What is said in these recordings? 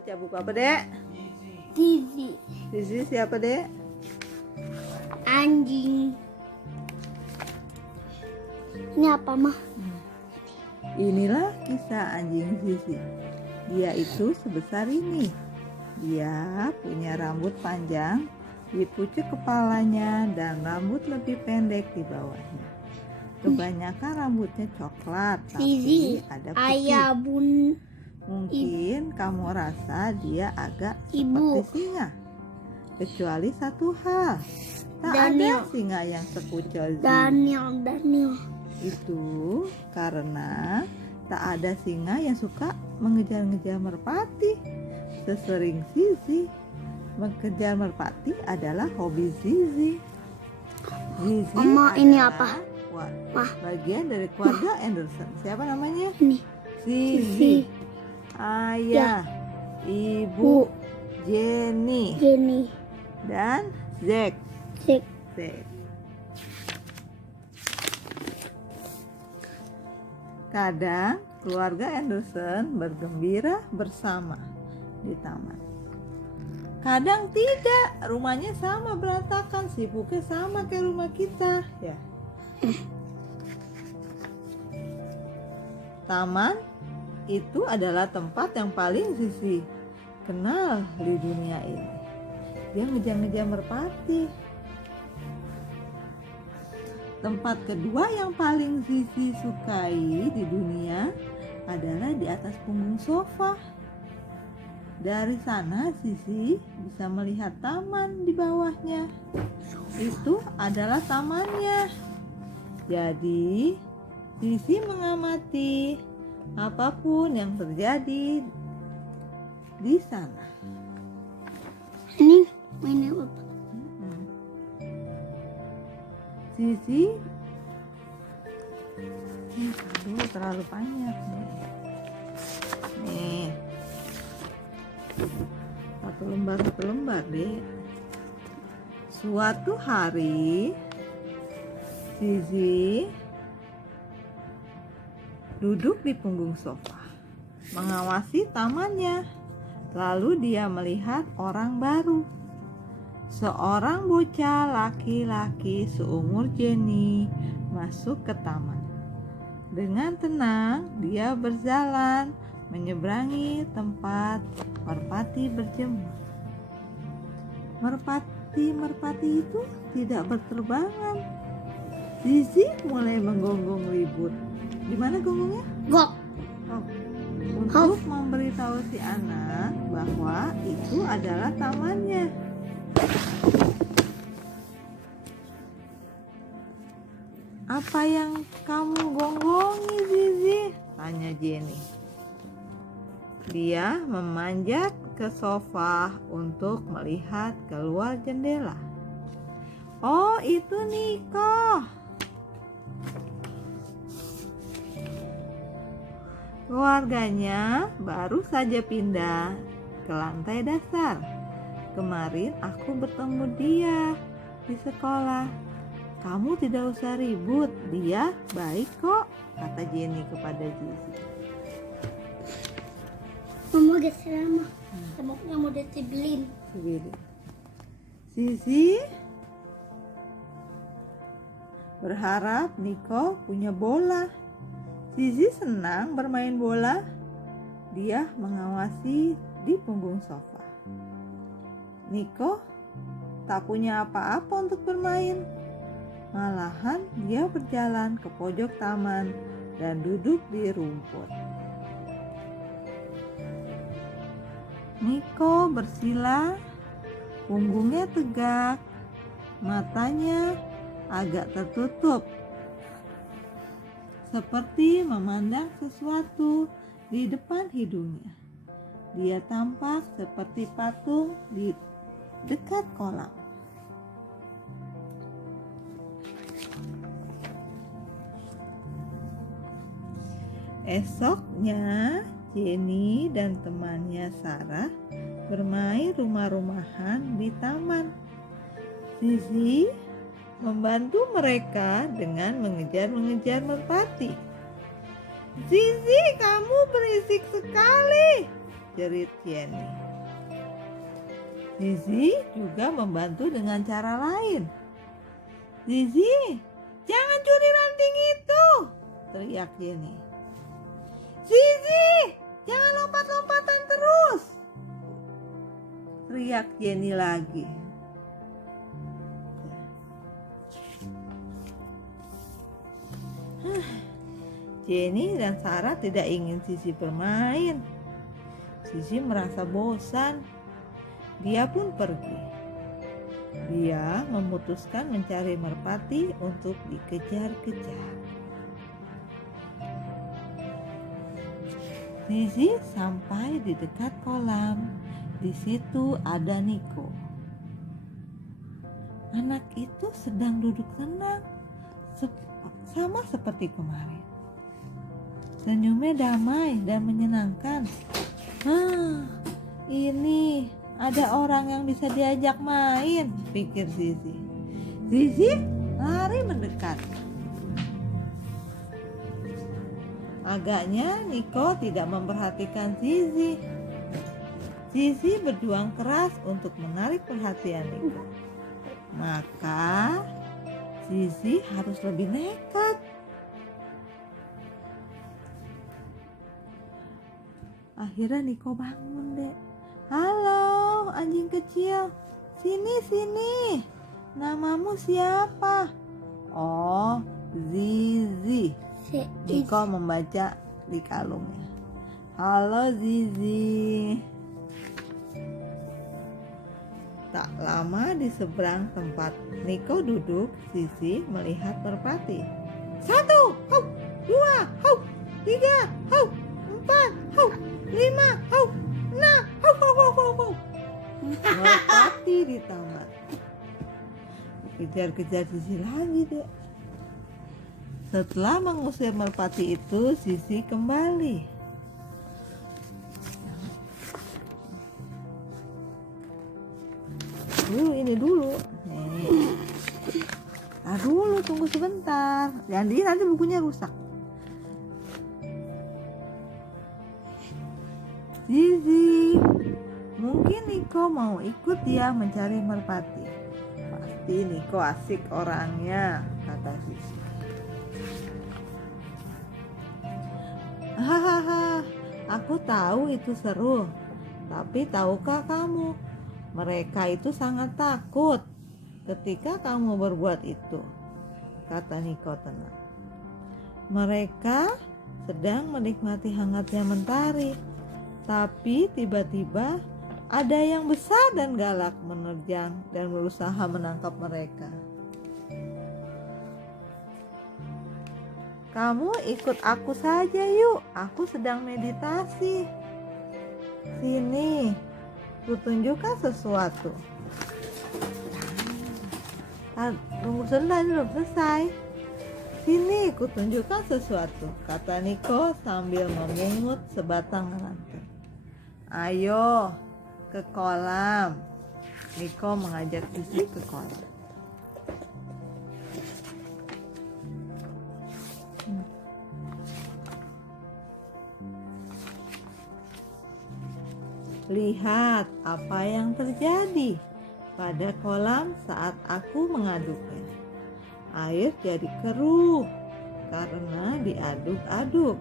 Baca buku apa, Dek? Zizi. Zizi siapa, Dek? Anjing. Ini apa, Mah? Inilah kisah anjing Zizi. Dia itu sebesar ini. Dia punya rambut panjang di pucuk kepalanya dan rambut lebih pendek di bawahnya. Kebanyakan rambutnya coklat, Zizi, tapi ada ayah putih. bun. Mungkin kamu rasa dia agak Ibu. seperti singa. Kecuali satu hal, tak Daniel. ada singa yang sekucel Zizi. Daniel. Itu karena tak ada singa yang suka mengejar-ngejar merpati. Sesering Zizi, mengejar merpati adalah hobi Zizi. Zizi Mama, ini adalah apa? Mah. bagian dari keluarga Anderson. Siapa namanya? Ini. Zizi. Ayah, Ibu, Jenny, dan Zack. Cek. Kadang keluarga Anderson bergembira bersama di taman. Kadang tidak, rumahnya sama berantakan, sibuknya sama kayak rumah kita, ya. Taman itu adalah tempat yang paling Zizi kenal di dunia ini. Dia ngejar-ngejar merpati. Tempat kedua yang paling Zizi sukai di dunia adalah di atas punggung sofa. Dari sana Zizi bisa melihat taman di bawahnya. Itu adalah tamannya. Jadi Zizi mengamati apapun yang terjadi di sana. Ini mainnya apa? Zizi, aduh terlalu banyak nih. Satu lembar deh. Suatu hari Zizi duduk di punggung sofa, mengawasi tamannya. Lalu dia melihat orang baru. Seorang bocah laki-laki seumur Jenny masuk ke taman. Dengan tenang dia berjalan menyeberangi tempat merpati berjemur. Merpati itu tidak berterbangan. Zizi mulai menggonggong ribut. Di mana gonggongnya? Gok. Untuk memberitahu si anak bahwa itu adalah tamannya. Apa yang kamu gonggongi, Zizi? Tanya Jenny. Dia memanjat ke sofa untuk melihat keluar jendela. Oh, itu Niko. Keluarganya baru saja pindah ke lantai dasar. Kemarin aku bertemu dia di sekolah. Kamu tidak usah ribut, dia baik kok, kata Jenny kepada Zizi. Mama geser lama. Temboknya mau ditebelin. Zizi berharap Niko punya bola. Zizi senang bermain bola. Dia mengawasi di punggung sofa. Niko tak punya apa-apa untuk bermain. Malahan dia berjalan ke pojok taman dan duduk di rumput. Niko bersila, punggungnya tegak, matanya agak tertutup, seperti memandang sesuatu di depan hidungnya. Dia tampak seperti patung di dekat kolam. Esoknya, Jenny dan temannya Sarah bermain rumah-rumahan di taman. Zizi membantu mereka dengan mengejar-mengejar merpati. Zizi, kamu berisik sekali. jerit Jenny. Zizi juga membantu dengan cara lain. Zizi, jangan curi ranting itu, teriak Jenny. Zizi, jangan lompat-lompatan terus, teriak Jenny lagi. Jenny dan Sarah tidak ingin Zizi bermain. Zizi merasa bosan. Dia pun pergi. Dia memutuskan mencari merpati untuk dikejar-kejar. Zizi sampai di dekat kolam. Di situ ada Niko. Anak itu sedang duduk tenang, sama seperti kemarin. Senyumnya damai dan menyenangkan. Ini ada orang yang bisa diajak main, pikir Zizi. Zizi lari mendekat. Agaknya Niko tidak memperhatikan Zizi. Zizi berjuang keras untuk menarik perhatian Niko. Maka Zizi harus lebih nekat. Akhirnya Niko bangun deh. Halo anjing kecil, sini. Namamu siapa? Oh, Zizi. Niko membaca di kalungnya. Halo Zizi. Tak lama di seberang tempat Niko duduk, Zizi melihat merpati. 1, 2, 3, 4, 5, 6, merpati di taman. Kejar-kejar Zizi lagi deh. Setelah mengusir merpati itu, Zizi kembali. Ini dulu. Nah dulu, tunggu sebentar. Jadi nanti bukunya rusak. Zizi, mungkin Niko mau ikut dia mencari merpati. Pasti Niko asik orangnya, kata Zizi. Hahaha, aku tahu itu seru. Tapi tahukah kamu, mereka itu sangat takut ketika kamu berbuat itu, kata Niko tenang. Mereka sedang menikmati hangatnya mentari. Tapi tiba-tiba ada yang besar dan galak menerjang dan berusaha menangkap mereka. Kamu ikut aku saja yuk, aku sedang meditasi. Sini, kutunjukkan sesuatu. Tunggu sebentar, belum selesai. Sini, kutunjukkan sesuatu, kata Niko sambil memungut sebatang ranting. Ayo ke kolam. Niko mengajak Zizi ke kolam. Lihat apa yang terjadi pada kolam saat aku mengaduknya. Air jadi keruh karena diaduk-aduk.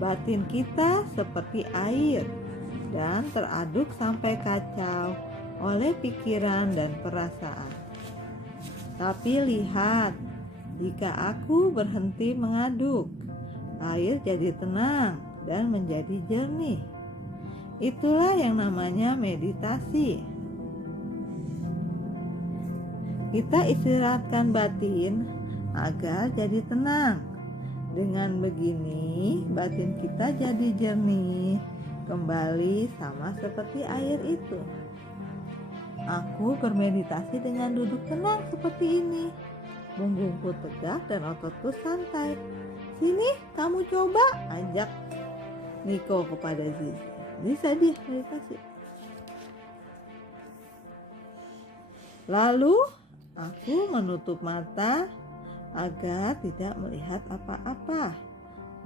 Batin kita seperti air dan teraduk sampai kacau oleh pikiran dan perasaan. Tapi lihat, jika aku berhenti mengaduk, air jadi tenang dan menjadi jernih. Itulah yang namanya meditasi. Kita istirahatkan batin agar jadi tenang. Dengan begini, batin kita jadi jernih, kembali sama seperti air itu. Aku bermeditasi dengan duduk tenang seperti ini. Punggungku tegak dan ototku santai. Sini, kamu coba, ajak Niko kepada Zizi. Bisa dia meditasi. Lalu aku menutup mata agar tidak melihat apa-apa.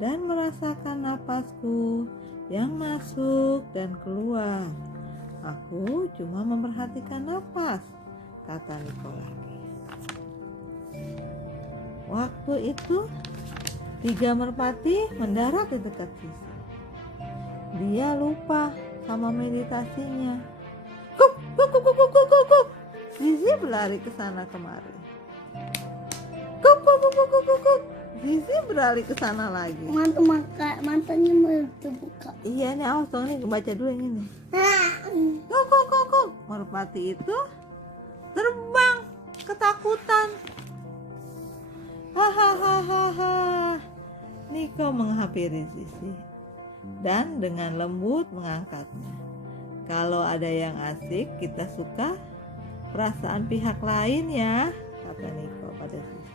dan merasakan napasku yang masuk dan keluar. Aku cuma memperhatikan napas, kata Niko lagi. Waktu itu 3 merpati mendarat di dekat Sisi. Dia lupa sama meditasinya. Kuk, kuk, kuk, kuk, kuk, kuk, kuk. Sisi berlari ke sana kemari. Kuk, kuk, kuk, kuk, kuk, kuk. Sisi berlari ke sana lagi. Mantannya mau terbuka. Iya nih, awas dong nih, baca dulu yang ini. Kuk, kuk, kuk, kuk. Merpati itu terbang ketakutan. Hahaha. Niko menghampiri Sisi dan dengan lembut mengangkatnya. Kalau ada yang asik, kita suka perasaan pihak lain ya, kata Niko pada Sisi.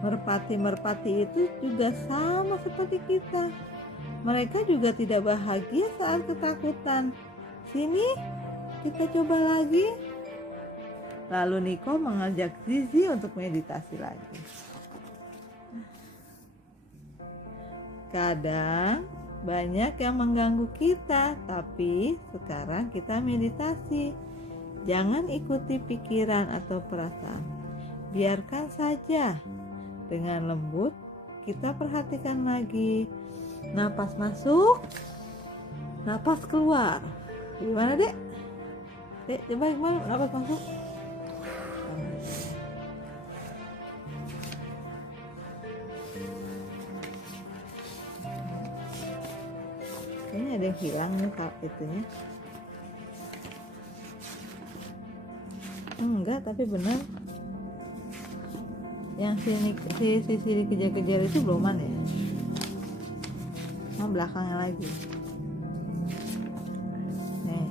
Merpati-merpati itu juga sama seperti kita. Mereka juga tidak bahagia saat ketakutan. Sini, kita coba lagi. Lalu Niko mengajak Sisi untuk meditasi lagi. Kadang banyak yang mengganggu kita, tapi sekarang kita meditasi. Jangan ikuti pikiran atau perasaan. Biarkan saja. Dengan lembut, kita perhatikan lagi. Napas masuk, napas keluar. Gimana, Dek? Dek, coba gimana napas masuk? Kayaknya ada yang hilang nih itunya. Enggak, tapi benar. Yang si dikejar-kejar itu beloman ya? Nah, belakangnya lagi. Nih.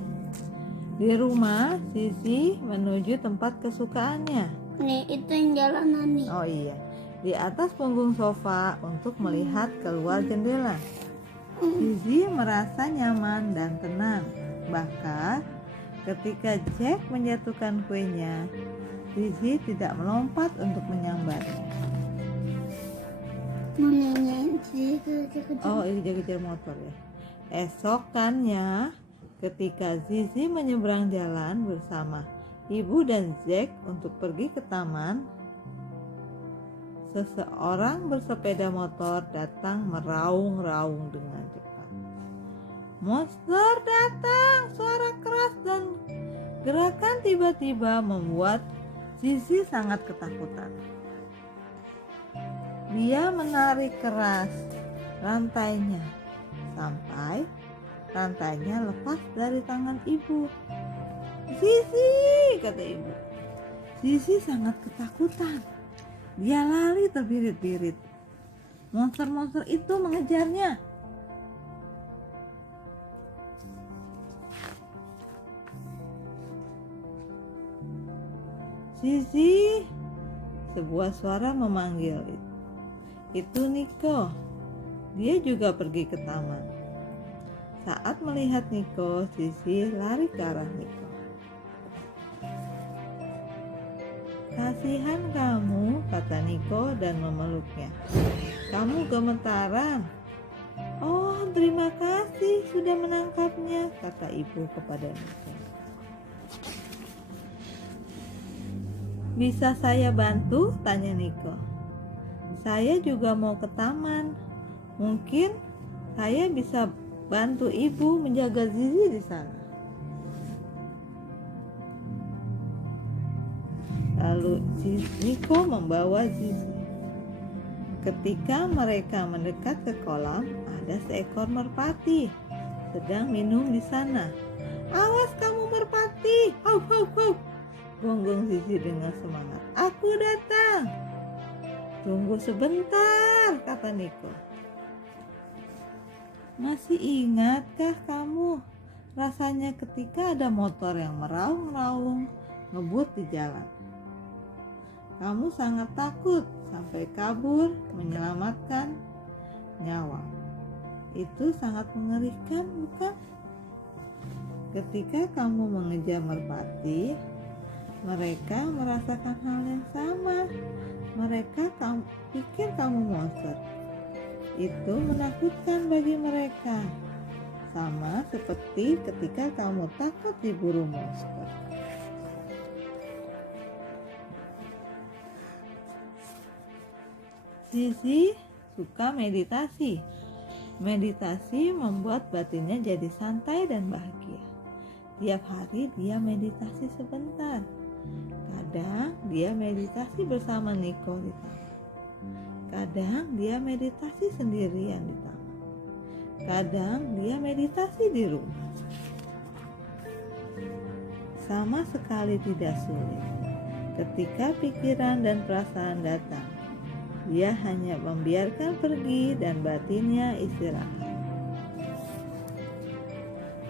Di rumah Sisi menuju tempat kesukaannya. Nih, itu yang jalanan nih. Oh iya, di atas punggung sofa untuk melihat keluar jendela. Sisi merasa nyaman dan tenang. Bahkan ketika Jack menjatuhkan kuenya, Sisi tidak melompat untuk menyambarnya. Monenya sih kejar-kejar. Oh, ini kejar motor ya. Esokannya, ketika Sisi menyeberang jalan bersama ibu dan Jack untuk pergi ke taman, seseorang bersepeda motor datang meraung-raung dengan cepat. Monster datang, suara keras dan gerakan tiba-tiba membuat Sisi sangat ketakutan. Dia menarik keras rantainya sampai rantainya lepas dari tangan ibu. Sisi, kata ibu. Sisi sangat ketakutan. Dia lari terbirit-birit. Monster-monster itu mengejarnya. Sisi, sebuah suara memanggil. Itu Niko. Dia juga pergi ke taman. Saat melihat Niko, Sisi lari ke arah Niko. Kasihan kamu, kata Niko dan memeluknya. Kamu gemetaran. Oh, terima kasih sudah menangkapnya, kata ibu kepada Niko. Bisa saya bantu? Tanya Niko. Saya juga mau ke taman. Mungkin saya bisa bantu ibu menjaga Sisi di sana. Lalu Niko membawa Sisi. Ketika mereka mendekat ke kolam, ada seekor merpati sedang minum di sana. Awas kamu merpati! Au, au, au! Gonggong Sisi dengan semangat. Aku datang. Tunggu sebentar, kata Niko. Masih ingatkah kamu rasanya ketika ada motor yang meraung-raung ngebut di jalan? Kamu sangat takut sampai kabur menyelamatkan nyawa. Itu sangat mengerikan, bukan? Ketika kamu mengejar merpati, mereka merasakan hal yang sama. Mereka pikir kamu monster. itu menakutkan bagi mereka, sama seperti ketika kamu takut diburu monster. Sisi suka meditasi. Meditasi membuat batinnya jadi santai dan bahagia. Tiap hari dia meditasi sebentar. Kadang dia meditasi bersama Niko di taman. Kadang dia meditasi sendirian di taman. Kadang dia meditasi di rumah. Sama sekali tidak sulit. Ketika pikiran dan perasaan datang, dia hanya membiarkan pergi dan batinnya istirahat.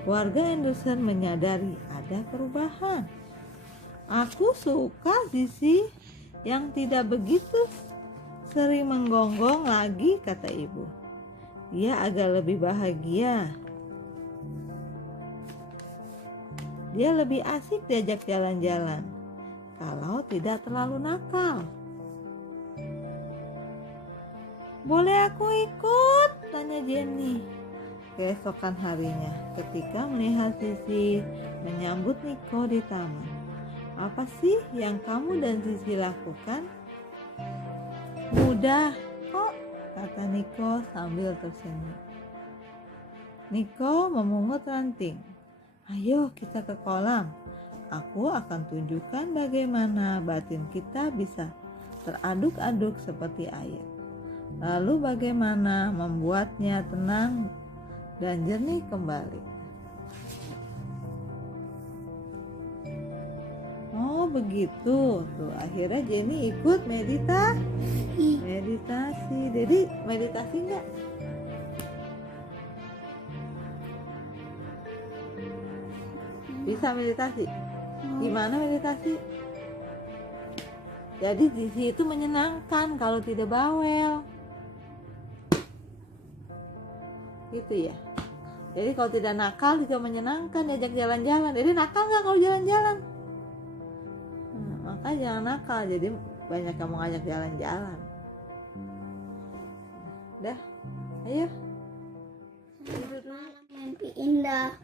Warga Anderson menyadari ada perubahan. Aku suka Sisi yang tidak begitu sering menggonggong lagi, kata ibu. Dia agak lebih bahagia. Dia lebih asik diajak jalan-jalan kalau tidak terlalu nakal. Boleh aku ikut? Tanya Jenny. Keesokan harinya, ketika melihat Sisi menyambut Niko di taman. Apa sih yang kamu dan Sisi lakukan? Mudah kok, kata Niko sambil tersenyum. Niko memungut ranting. Ayo kita ke kolam. Aku akan tunjukkan bagaimana batin kita bisa teraduk-aduk seperti air. Lalu bagaimana membuatnya tenang dan jernih kembali. Oh begitu. Tuh akhirnya Jenny ikut meditasi. Jadi meditasi enggak? Bisa meditasi? Gimana meditasi? Jadi di situ menyenangkan kalau tidak bawel. Gitu ya. Jadi kalau tidak nakal juga menyenangkan, diajak jalan-jalan. Jadi nakal nggak kalau jalan-jalan? Makanya jangan nakal. Jadi banyak kamu ngajak jalan-jalan. Dah, ayo. Selamat malam, mimpi indah.